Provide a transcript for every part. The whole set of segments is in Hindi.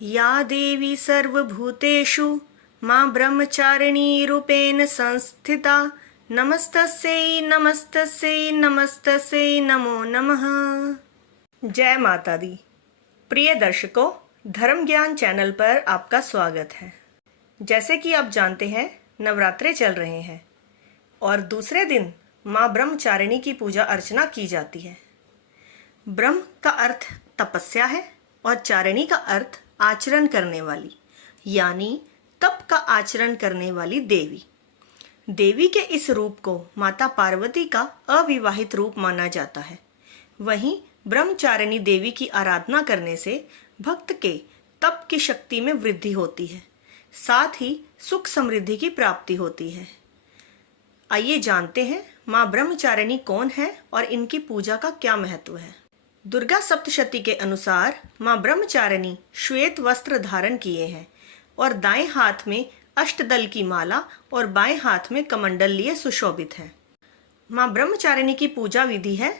या देवी सर्वभूतेषु मां ब्रह्मचारिणी रूपेण संस्थिता नमस्तस्यै नमस्तस्यै नमस्तस्यै नमो नमः। जय माता दी। प्रिय दर्शकों, धर्म ज्ञान चैनल पर आपका स्वागत है। जैसे कि आप जानते हैं, नवरात्रे चल रहे हैं और दूसरे दिन मां ब्रह्मचारिणी की पूजा अर्चना की जाती है। ब्रह्म का अर्थ तपस्या है और चारिणी का अर्थ आचरण करने वाली, यानी तप का आचरण करने वाली देवी। देवी के इस रूप को माता पार्वती का अविवाहित रूप माना जाता है। वहीं ब्रह्मचारिणी देवी की आराधना करने से भक्त के तप की शक्ति में वृद्धि होती है, साथ ही सुख समृद्धि की प्राप्ति होती है। आइए जानते हैं माँ ब्रह्मचारिणी कौन है और इनकी पूजा का क्या महत्व है। दुर्गा सप्तशती के अनुसार माँ ब्रह्मचारिणी श्वेत वस्त्र धारण किए हैं और दाएं हाथ में अष्टदल की माला और बाएं हाथ में कमंडल लिए सुशोभित है। माँ ब्रह्मचारिणी की पूजा विधि है: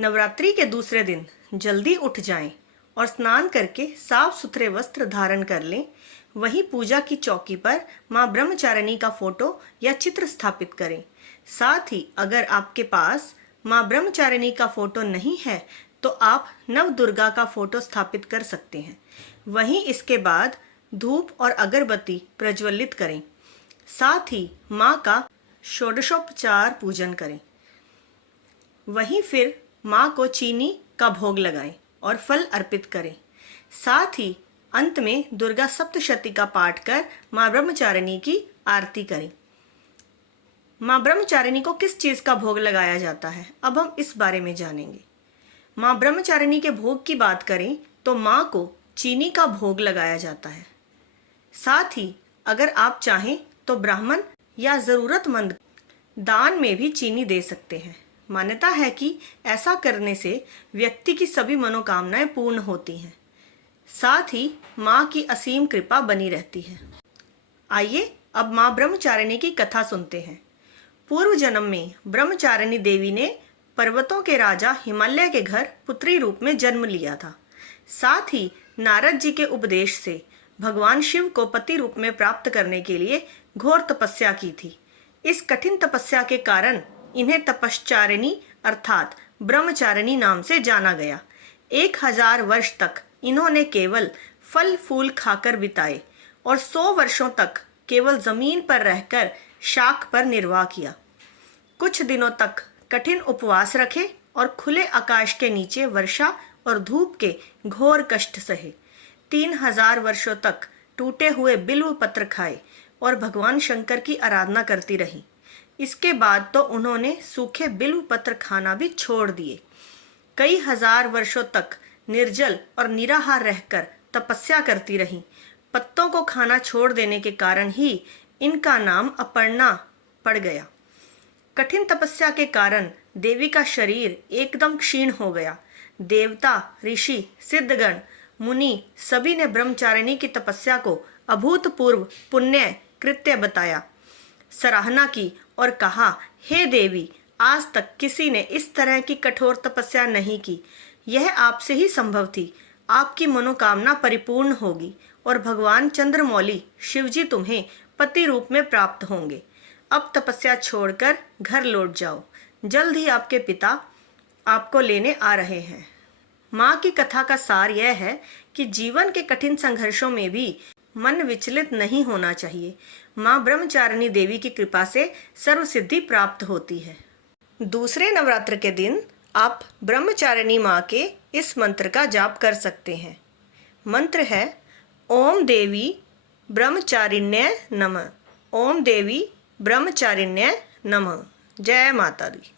नवरात्रि के दूसरे दिन जल्दी उठ जाएं और स्नान करके साफ सुथरे वस्त्र धारण कर लें। वहीं पूजा की चौकी पर माँ ब्रह्मचारिणी का फोटो या चित्र स्थापित करें। साथ ही अगर आपके पास माँ ब्रह्मचारिणी का फोटो नहीं है तो आप नव दुर्गा का फोटो स्थापित कर सकते हैं। वहीं इसके बाद धूप और अगरबत्ती प्रज्वलित करें। साथ ही माँ का षोडशोपचार पूजन करें। वहीं फिर माँ को चीनी का भोग लगाएं और फल अर्पित करें। साथ ही अंत में दुर्गा सप्तशती का पाठ कर माँ ब्रह्मचारिणी की आरती करें। माँ ब्रह्मचारिणी को किस चीज का भोग लगाया जाता है, अब हम इस बारे में जानेंगे। माँ ब्रह्मचारिणी के भोग की बात करें तो माँ को चीनी का भोग लगाया जाता है। साथ ही अगर आप चाहें तो ब्राह्मण या जरूरतमंद दान में भी चीनी दे सकते हैं। मान्यता है कि ऐसा करने से व्यक्ति की सभी मनोकामनाएं पूर्ण होती हैं। साथ ही माँ की असीम कृपा बनी रहती है। आइए अब माँ ब्रह्मचारिणी की कथा सुनते हैं। पूर्व जन्म में ब्रह्मचारिणी देवी ने पर्वतों के राजा हिमालय के घर पुत्री रूप में जन्म लिया था। साथ ही नारद जी के उपदेश से भगवान शिव को पति रूप में प्राप्त करने के लिए घोर तपस्या की थी। इस कठिन तपस्या के कारण इन्हें तपश्चारिणी अर्थात ब्रह्मचारिणी नाम से जाना गया। 1000 वर्ष तक इन्होंने केवल फल फूल खाकर बिताए और 100 वर्षों तक केवल जमीन पर रहकर शाख पर निर्वाह किया। कुछ दिनों तक कठिन उपवास रखे और खुले आकाश के नीचे वर्षा और धूप के घोर कष्ट सहे। 3000 वर्षों तक टूटे हुए बिल्व पत्र खाए और भगवान शंकर की आराधना करती रही। इसके बाद तो उन्होंने सूखे बिल्व पत्र खाना भी छोड़ दिए। कई हजार वर्षों तक निर्जल और निराहार रहकर तपस्या करती रही। पत्तों को खाना छोड़ देने के कारण ही इनका नाम अपर्णा पड़ गया। कठिन तपस्या के कारण देवी का शरीर एकदम क्षीण हो गया। देवता, ऋषि, सिद्धगण, मुनि सभी ने ब्रह्मचारिणी की तपस्या को अभूतपूर्व पुण्य कृत्य बताया, सराहना की और कहा, हे देवी, आज तक किसी ने इस तरह की कठोर तपस्या नहीं की। यह आपसे ही संभव थी। आपकी मनोकामना परिपूर्ण होगी और भगवान चंद्रमौली शिवजी तुम्हें पति रूप में प्राप्त होंगे। अब तपस्या छोड़कर घर लौट जाओ। जल्द ही आपके पिता आपको लेने आ रहे हैं। माँ की कथा का सार यह है कि जीवन के कठिन संघर्षों में भी मन विचलित नहीं होना चाहिए। माँ ब्रह्मचारिणी देवी की कृपा से सर्व सिद्धि प्राप्त होती है। दूसरे नवरात्र के दिन आप ब्रह्मचारिणी माँ के इस मंत्र का जाप कर सकते हैं। मंत्र है: ओम देवी ब्रह्मचारिण्य नमः। ओम देवी ब्रह्मचारिण्य नमः। जय माता दी।